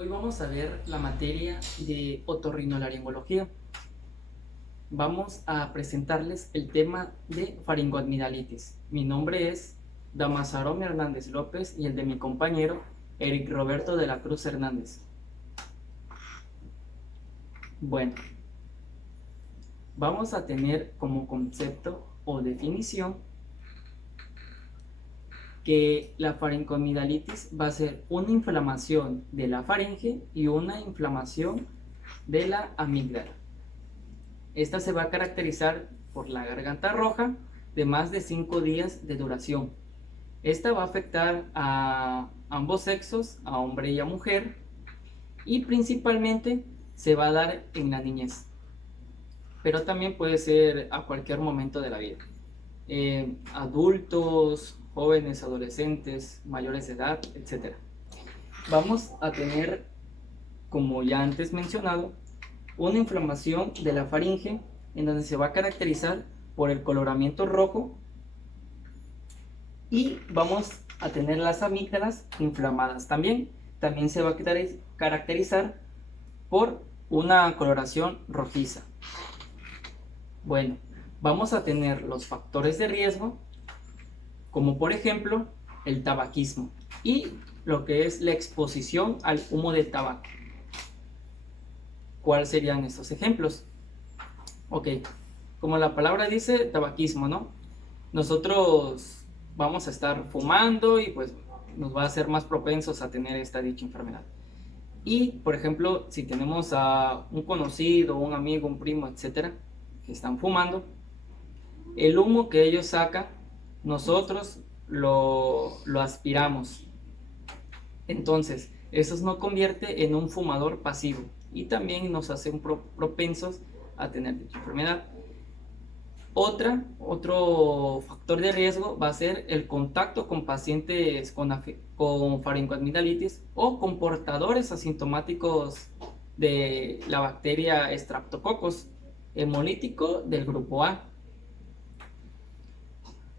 Hoy vamos a ver la materia de otorrinolaringología. Vamos a presentarles el tema de faringoamigdalitis. Mi nombre es Damasarom Hernández López y el de mi compañero Eric Roberto de la Cruz Hernández. Bueno, vamos a tener como concepto o definición que la faringoamigdalitis va a ser una inflamación de la faringe y una inflamación de la amígdala. Esta se va a caracterizar por la garganta roja de más de 5 días de duración. Esta va a afectar a ambos sexos, a hombre y a mujer, y principalmente se va a dar en la niñez, pero también puede ser a cualquier momento de la vida. Adultos, jóvenes, adolescentes, mayores de edad, etc. Vamos a tener, como ya antes mencionado, una inflamación de la faringe en donde se va a caracterizar por el coloramiento rojo y vamos a tener las amígdalas inflamadas también. También se va a caracterizar por una coloración rojiza. Bueno, vamos a tener los factores de riesgo, como por ejemplo el tabaquismo y lo que es la exposición al humo de tabaco. ¿Cuáles serían estos ejemplos? Ok, como la palabra dice, tabaquismo, ¿no? Nosotros vamos a estar fumando y pues nos va a hacer más propensos a tener esta dicha enfermedad. Y, por ejemplo, si tenemos a un conocido, un amigo, un primo, etcétera, que están fumando, el humo que ellos sacan, nosotros lo aspiramos. Entonces, eso nos convierte en un fumador pasivo y también nos hace propensos a tener dicha enfermedad. Otro factor de riesgo va a ser el contacto con pacientes con faringoamigdalitis o con portadores asintomáticos de la bacteria Streptococcus hemolítico del grupo A.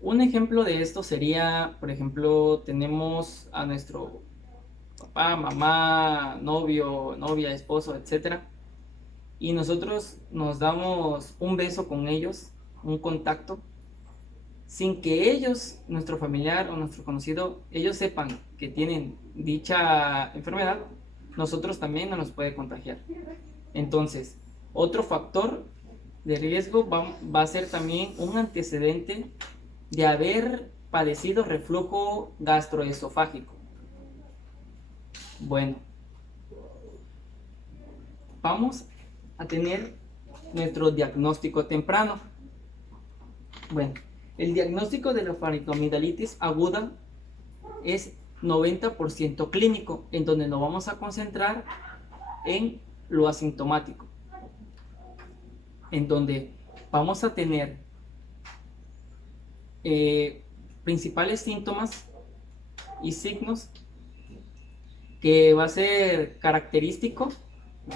Un ejemplo de esto sería, por ejemplo, tenemos a nuestro papá, mamá, novio, novia, esposo, etc. Y nosotros nos damos un beso con ellos, un contacto, sin que ellos, nuestro familiar o nuestro conocido, ellos sepan que tienen dicha enfermedad, nosotros también no nos puede contagiar. Entonces, otro factor de riesgo va a ser también un antecedente de haber padecido reflujo gastroesofágico. Bueno, vamos a tener nuestro diagnóstico temprano. Bueno, el diagnóstico de la faringoamigdalitis aguda es 90% clínico, en donde nos vamos a concentrar en lo asintomático, en donde vamos a tener principales síntomas y signos que va a ser característico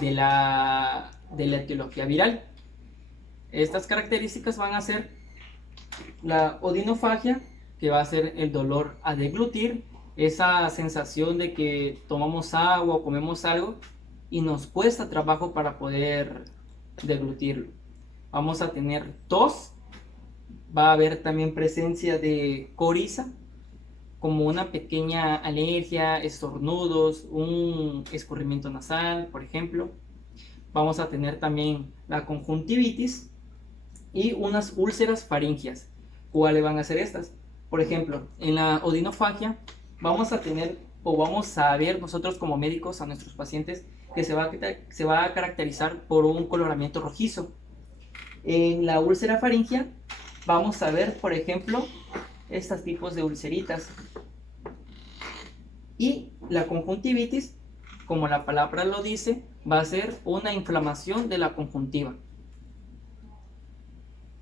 de la etiología viral. Estas características van a ser la odinofagia, que va a ser el dolor a deglutir, esa sensación de que tomamos agua o comemos algo y nos cuesta trabajo para poder deglutirlo. Vamos a tener tos, va a haber también presencia de coriza, como una pequeña alergia, estornudos, un escurrimiento nasal, por ejemplo. Vamos a tener también la conjuntivitis y unas úlceras faringias. ¿Cuáles van a ser estas? Por ejemplo, en la odinofagia vamos a tener o vamos a ver nosotros como médicos a nuestros pacientes que se va a caracterizar por un coloramiento rojizo. En la úlcera faringia vamos a ver, por ejemplo, estos tipos de ulceritas. Y la conjuntivitis, como la palabra lo dice, va a ser una inflamación de la conjuntiva.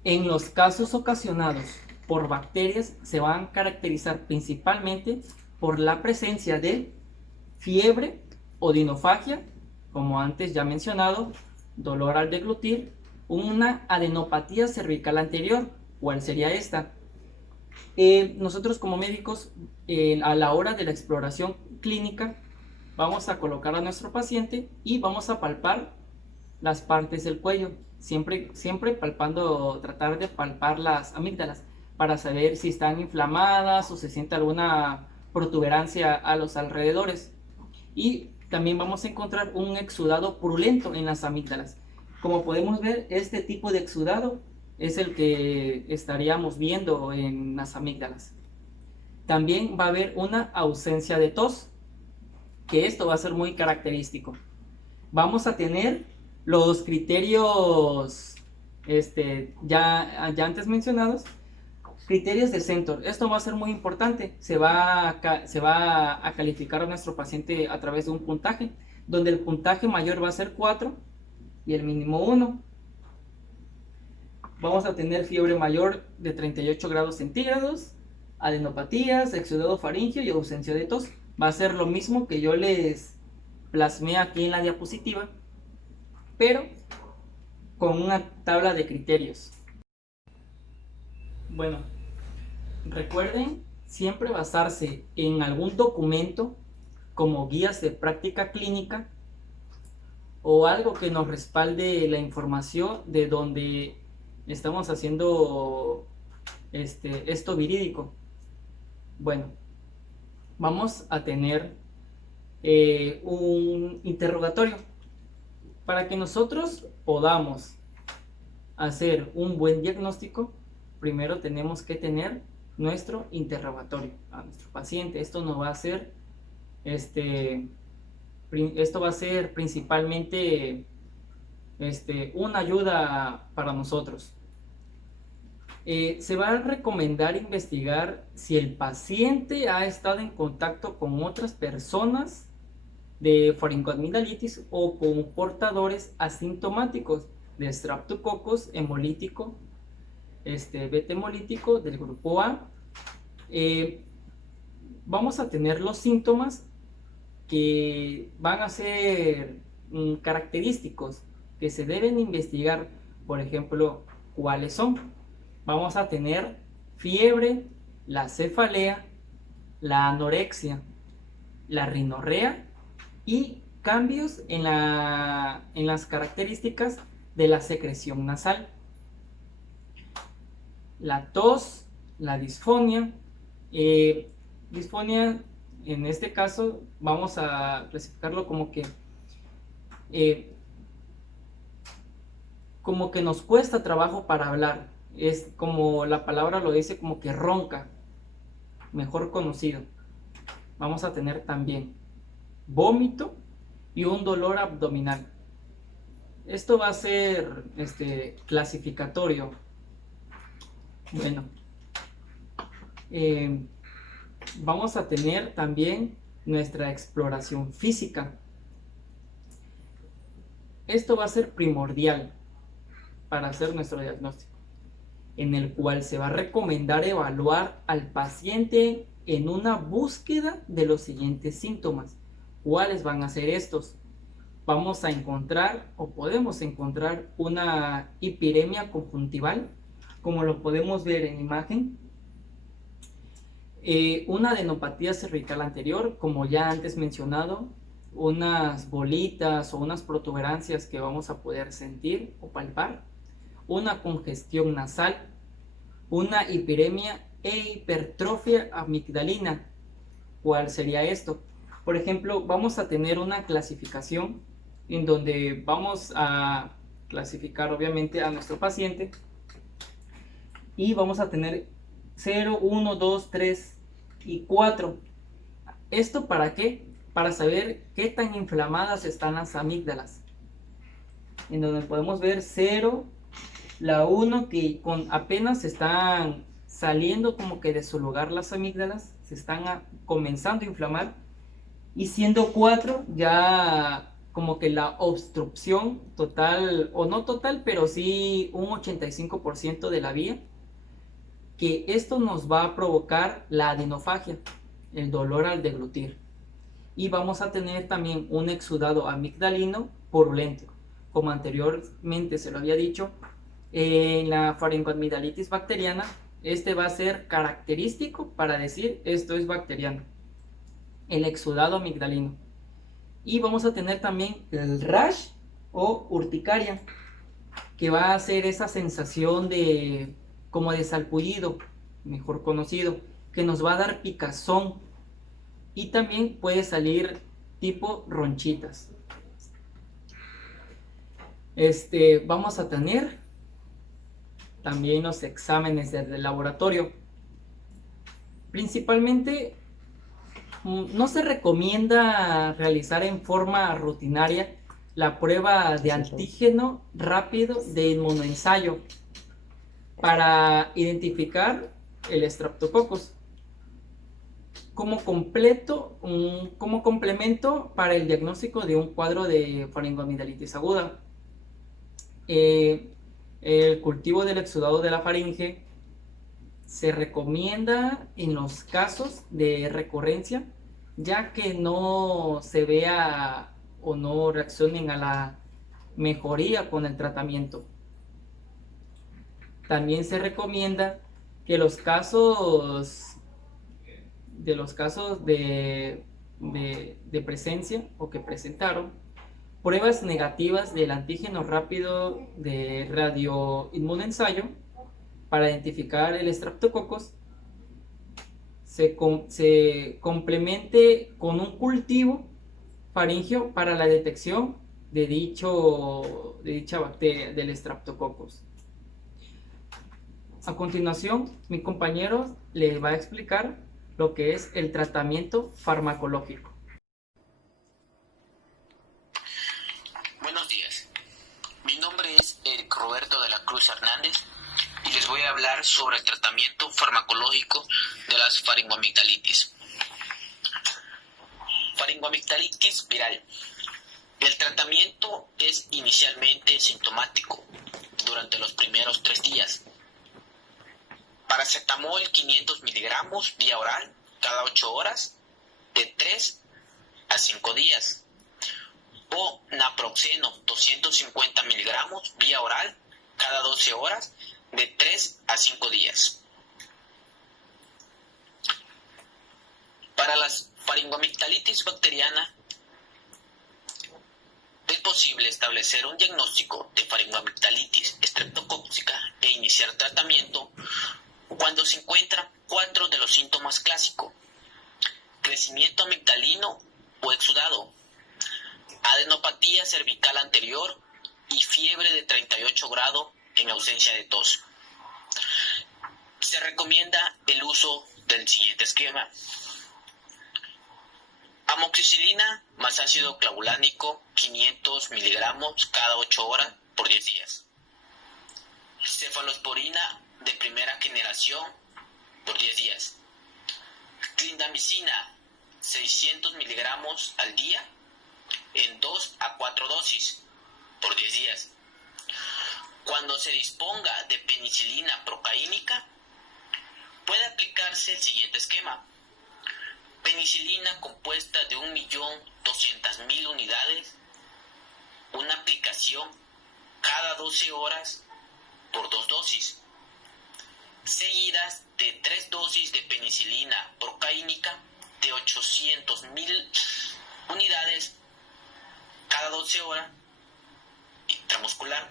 En los casos ocasionados por bacterias se van a caracterizar principalmente por la presencia de fiebre, odinofagia, como antes ya mencionado, dolor al deglutir, una adenopatía cervical anterior. ¿Cuál sería esta? Nosotros como médicos, a la hora de la exploración clínica, Vamos a colocar a nuestro paciente y vamos a palpar las partes del cuello, siempre palpando, tratar de palpar las amígdalas para saber si están inflamadas o se siente alguna protuberancia a los alrededores. Y también vamos a encontrar un exudado purulento en las amígdalas. Como podemos ver, este tipo de exudado es el que estaríamos viendo en las amígdalas. También va a haber una ausencia de tos, que esto va a ser muy característico. Vamos a tener los criterios ya antes mencionados, criterios de Centor. Esto va a ser muy importante. Se va a calificar a nuestro paciente a través de un puntaje, donde el puntaje mayor va a ser 4 y el mínimo 1. Vamos a tener fiebre mayor de 38 grados centígrados, adenopatías, exudado faríngeo y ausencia de tos. Va a ser lo mismo que yo les plasmé aquí en la diapositiva, pero con una tabla de criterios. Bueno, recuerden siempre basarse en algún documento como guías de práctica clínica o algo que nos respalde la información de donde estamos haciendo esto verídico. Bueno, vamos a tener un interrogatorio. Para que nosotros podamos hacer un buen diagnóstico, primero tenemos que tener nuestro interrogatorio a nuestro paciente. Esto nos va a hacer, esto va a ser principalmente una ayuda para nosotros. Se va a recomendar investigar si el paciente ha estado en contacto con otras personas de faringoamigdalitis o con portadores asintomáticos de Streptococcus hemolítico, beta hemolítico del grupo A. Vamos a tener los síntomas que van a ser característicos que se deben investigar. Por ejemplo, ¿cuáles son? Vamos a tener fiebre, la cefalea, la anorexia, la rinorrea y cambios en las características de la secreción nasal. La tos, la disfonía. Disfonía, en este caso, vamos a clasificarlo como que nos cuesta trabajo para hablar. Es como la palabra lo dice, como que ronca, mejor conocido. Vamos a tener también vómito y un dolor abdominal. Esto va a ser clasificatorio. Bueno, vamos a tener también nuestra exploración física. Esto va a ser primordial para hacer nuestro diagnóstico, en el cual se va a recomendar evaluar al paciente en una búsqueda de los siguientes síntomas. ¿Cuáles van a ser estos? Vamos a encontrar o podemos encontrar una hipiremia conjuntival, como lo podemos ver en imagen, una adenopatía cervical anterior, como ya antes mencionado, unas bolitas o unas protuberancias que vamos a poder sentir o palpar, una congestión nasal, una hipiremia e hipertrofia amigdalina. ¿Cuál sería esto? Por ejemplo, vamos a tener una clasificación en donde vamos a clasificar obviamente a nuestro paciente y vamos a tener 0, 1, 2, 3 y 4. ¿Esto para qué? Para saber qué tan inflamadas están las amígdalas. En donde podemos ver 0, la 1 que apenas están saliendo como que de su lugar las amígdalas, se están comenzando a inflamar, y siendo 4 ya como que la obstrucción total, o no total, pero sí un 85% de la vía, que esto nos va a provocar la adenofagia, el dolor al deglutir. Y vamos a tener también un exudado amigdalino purulento. Como anteriormente se lo había dicho, en la faringoamigdalitis bacteriana, este va a ser característico para decir esto es bacteriano, el exudado amigdalino. Y vamos a tener también el rash o urticaria, que va a ser esa sensación de como de salpullido, mejor conocido, que nos va a dar picazón y también puede salir tipo ronchitas. Vamos a tener también los exámenes del laboratorio. Principalmente no se recomienda realizar en forma rutinaria la prueba de antígeno rápido de inmunoensayo para identificar el Streptococcus como complemento para el diagnóstico de un cuadro de faringoamigdalitis aguda. El cultivo del exudado de la faringe se recomienda en los casos de recurrencia, ya que no se vea o no reaccionen a la mejoría con el tratamiento. También se recomienda que los casos de presencia o que presentaron pruebas negativas del antígeno rápido de radioinmunoensayo para identificar el Streptococcus se complemente con un cultivo faríngeo para la detección de dicha bacteria del Streptococcus. A continuación, mi compañero le va a explicar lo que es el tratamiento farmacológico. Buenos días, mi nombre es Eric Roberto de la Cruz Hernández y les voy a hablar sobre el tratamiento farmacológico de las faringoamigdalitis. Faringoamigdalitis viral. El tratamiento es inicialmente sintomático durante los primeros 3 días. Paracetamol 500 miligramos vía oral cada 8 horas de 3 a 5 días. O naproxeno 250 miligramos vía oral cada 12 horas de 3 a 5 días. Para las faringoamigdalitis bacteriana es posible establecer un diagnóstico de faringoamigdalitis estreptocócica e iniciar tratamiento cuando se encuentran 4 de los síntomas clásicos: crecimiento amigdalino o exudado, adenopatía cervical anterior y fiebre de 38 grados en ausencia de tos. Se recomienda el uso del siguiente esquema: amoxicilina más ácido clavulánico 500 miligramos cada 8 horas por 10 días. Cefalosporina de primera generación por 10 días. Clindamicina 600 miligramos al día en 2 a 4 dosis por 10 días. Cuando se disponga de penicilina procaínica, puede aplicarse el siguiente esquema: penicilina compuesta de 1.200.000 unidades, una aplicación cada 12 horas por 2 dosis, seguidas de 3 dosis de penicilina procaínica de 800.000 unidades cada 12 horas intramuscular.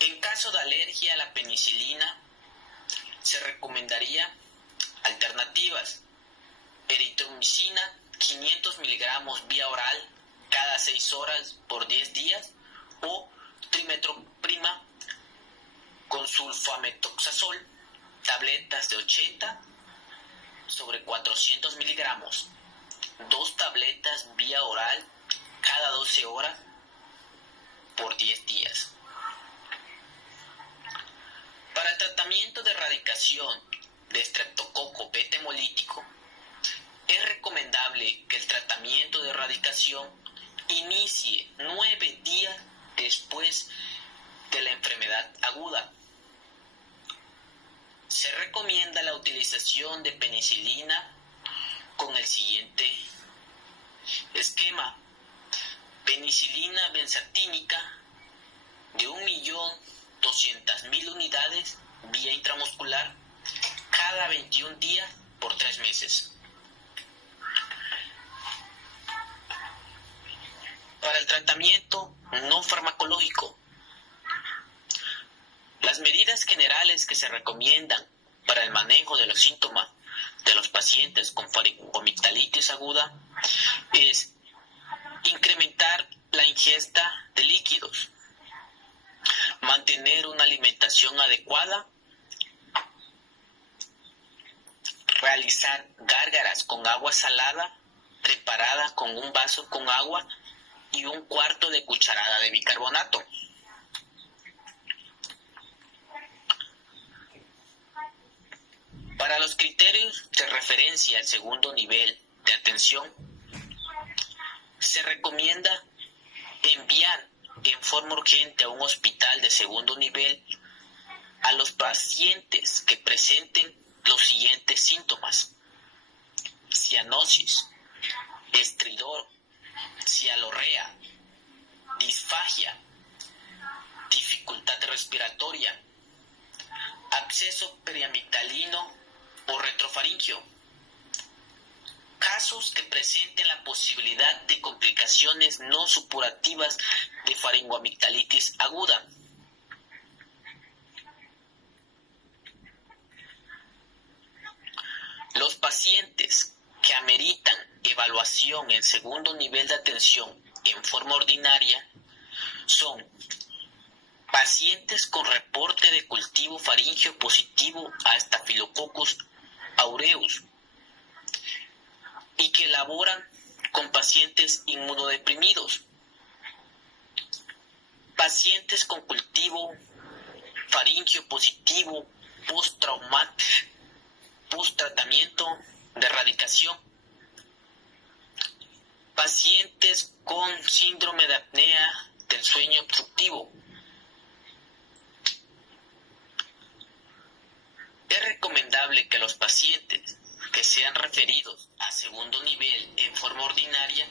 En caso de alergia a la penicilina, se recomendaría alternativas: eritromicina 500 miligramos vía oral cada 6 horas por 10 días o trimetroprima con sulfametoxazol, tabletas de 80 sobre 400 miligramos, 2 tabletas vía oral cada 12 horas por 10 días. Para el tratamiento de erradicación de estreptococo beta hemolítico, es recomendable que el tratamiento de erradicación inicie 9 días después de la enfermedad aguda. Se recomienda la utilización de penicilina con el siguiente esquema: penicilina benzatínica de 1.200.000 unidades vía intramuscular cada 21 días por 3 meses. Para el tratamiento no farmacológico, las medidas generales que se recomiendan para el manejo de los síntomas de los pacientes con faringoamigdalitis aguda es incrementar la ingesta de líquidos, mantener una alimentación adecuada, realizar gárgaras con agua salada preparada con un vaso con agua y un cuarto de cucharada de bicarbonato. Para los criterios de referencia al segundo nivel de atención, se recomienda enviar en forma urgente a un hospital de segundo nivel a los pacientes que presenten los siguientes síntomas: cianosis, estridor, cialorrea, disfagia, dificultad respiratoria, absceso periamigdalino o retrofaringio. Casos que presenten la posibilidad de complicaciones no supurativas de faringoamigdalitis aguda. Los pacientes que ameritan evaluación en segundo nivel de atención en forma ordinaria son pacientes con reporte de cultivo faríngeo positivo a Staphylococcus aureus y que laboran con pacientes inmunodeprimidos, pacientes con cultivo faríngeo positivo post-tratamiento de erradicación, pacientes con síndrome de apnea del sueño obstructivo. Es recomendable que los pacientes que sean referidos a segundo nivel en forma ordinaria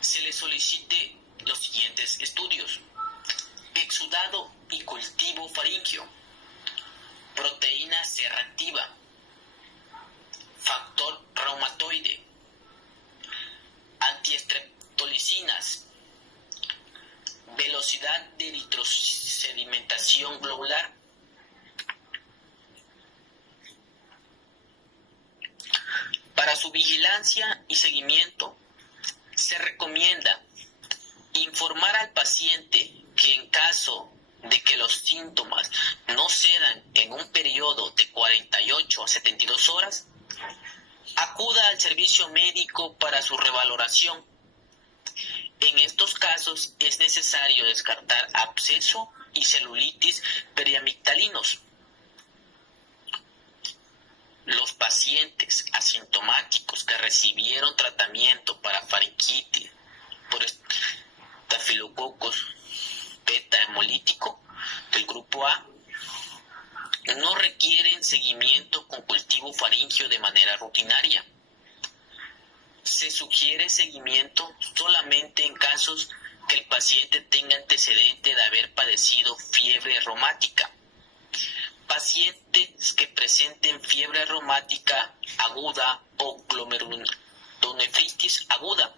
se les solicite los siguientes estudios: exudado y cultivo faríngeo, proteína C reactiva, factor reumatoide, antiestreptolicinas, velocidad de eritrosedimentación globular. Para su vigilancia y seguimiento, se recomienda informar al paciente que en caso de que los síntomas no cedan en un periodo de 48 a 72 horas, acuda al servicio médico para su revaloración. En estos casos es necesario descartar absceso y celulitis periamigdalinos. Los pacientes asintomáticos que recibieron tratamiento para faringitis por Staphylococcus beta hemolítico del grupo A no requieren seguimiento con cultivo faríngeo de manera rutinaria. Se sugiere seguimiento solamente en casos que el paciente tenga antecedente de haber padecido fiebre reumática. Pacientes que presenten fiebre reumática aguda o glomerulonefritis aguda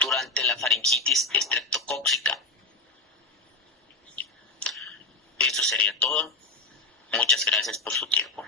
durante la faringitis estreptocóxica. Eso sería todo. Muchas gracias por su tiempo.